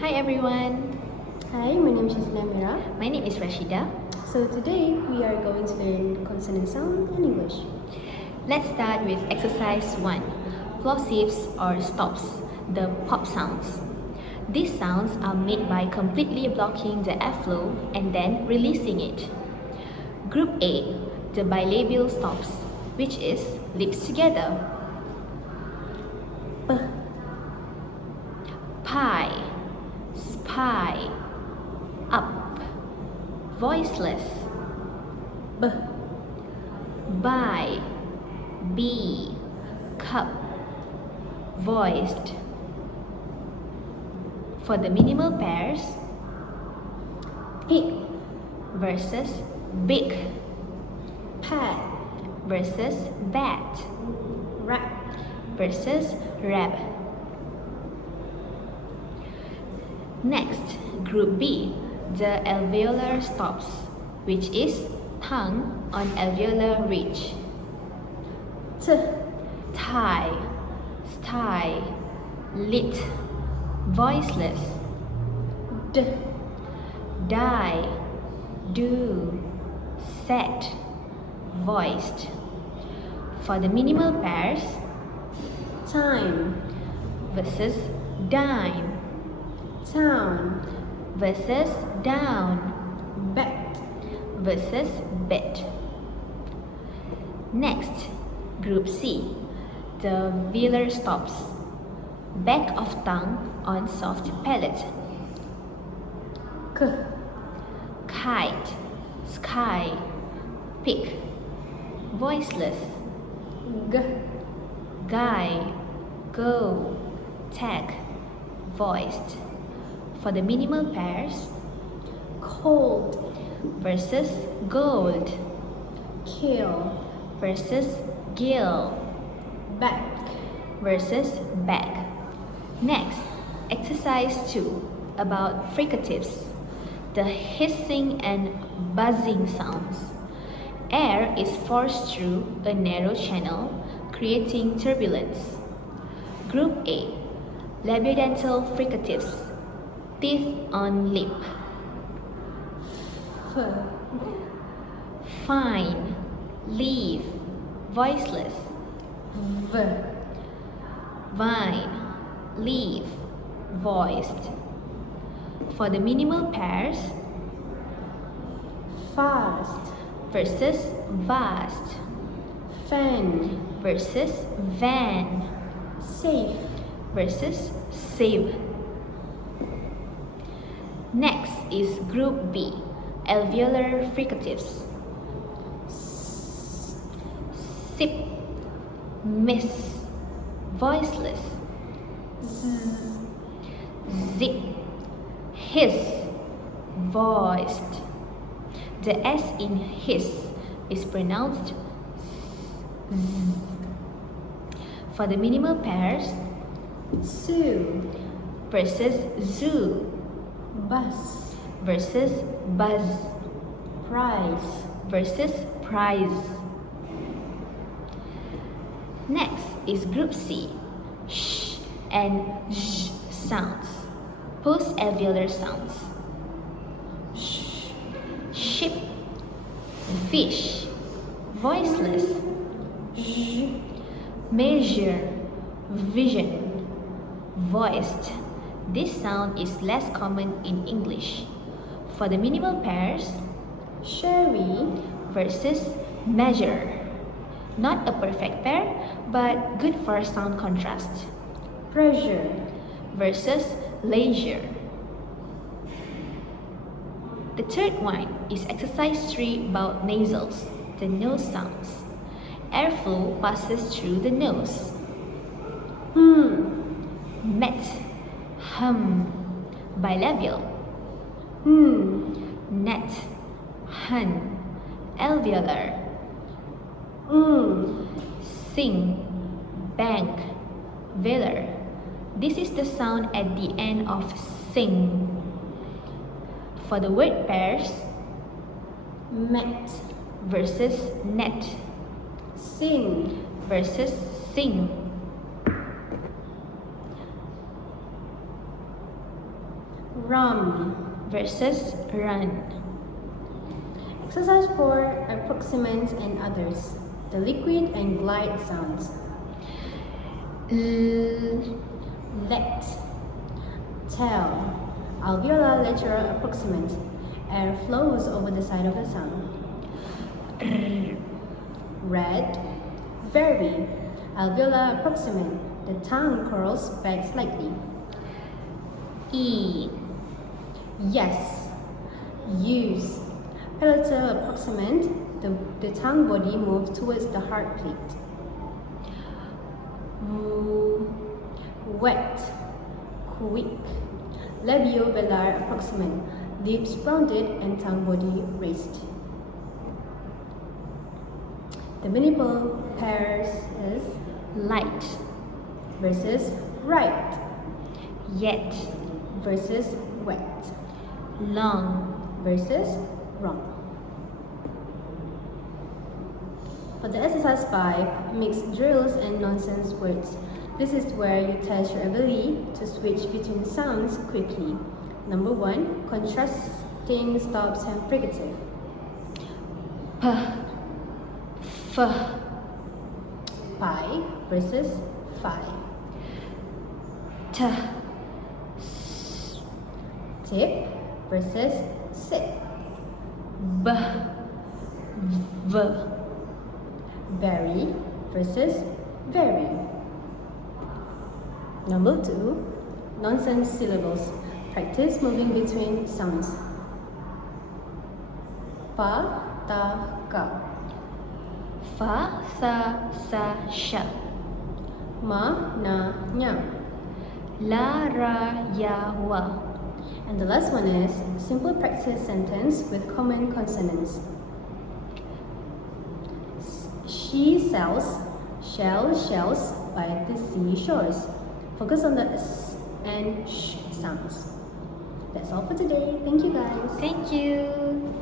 Hi everyone. Hi, my name is Mira. My name is Rashida. So today we are going to learn consonant sound in English. Let's start with exercise 1. Plosives or stops, the pop sounds. These sounds are made by completely blocking the airflow and then releasing it. Group A, the bilabial stops, which is lips together. P, Pie, spy, up, voiceless. B, By, bee, cup, voiced. For the minimal pairs, pig, versus big pet, versus bat rat, versus rabbit. Next, group B, the alveolar stops, which is tongue on alveolar ridge. T, Tie, sty, lit, voiceless. D, Die, do, set, voiced. For the minimal pairs, time, versus dime town, versus down bat, versus bed. Next, group C, the velar stops, back of tongue on soft palate. K, Kite, sky, pick, voiceless. G, Guy, go, tag, voiced. For the minimal pairs, cold, versus gold kill, versus gill back, versus bag. Next, exercise 2 about fricatives, the hissing and buzzing sounds. Air is forced through a narrow channel, creating turbulence. Group A, labiodental fricatives, teeth on lip. F, Fine, leaf, voiceless. V, Vine, leaf, voiced. For the minimal pairs, fast, versus vast fan, versus van safe, versus save. Next is group B, alveolar fricatives. Sip, miss, voiceless. Z, Zip, hiss, voiced. The S in hiss is pronounced z. For the minimal pairs, sue, versus zoo bus, versus buzz prize, versus prize. Next is group C, sh and zh sounds, post-alveolar sounds. Ship, fish, voiceless. j, Measure, vision, voiced. This sound is less common in English. For the minimal pairs, sherry, versus measure. Not a perfect pair, but good for sound contrast. pressure, Versus leisure. The third one is exercise 3 about nasals, the nose sounds. Airflow passes through the nose. Met, hum, bilabial. Net, hun, alveolar. Sing, bank, velar. This is the sound at the end of sing. For the word pairs, met, versus net sing, versus sing. rum. versus run. Exercise 4, approximants and others. The liquid and glide sounds. Let, tell, alveolar lateral approximant. Air flows over the side of the sound. Red, very, alveolar approximant. The tongue curls back slightly. E, Yes, use, palatal approximant. The tongue body moves towards the heart plate. Wet, quick, labiovelar approximant. Lips rounded and tongue body raised. The mandible pairs is light, versus right yet, versus wet long, versus wrong. For the exercise 5, mix drills and nonsense words. This is where you test your ability to switch between sounds quickly. Number 1, contrasting stops and fricative. p, f, Pie versus fi. t, Tip versus sip. b, v, Very versus very. Number 2, nonsense syllables. Practice moving between sounds. Pa, ta, ka. fa, sa, sha, Ma, na, nya. la, ra, ya, wa. And the last one is simple practice sentence with common consonants. She sells shells by the seashores. Focus on the s and sh sounds. That's all for today. Thank you guys. Thank you.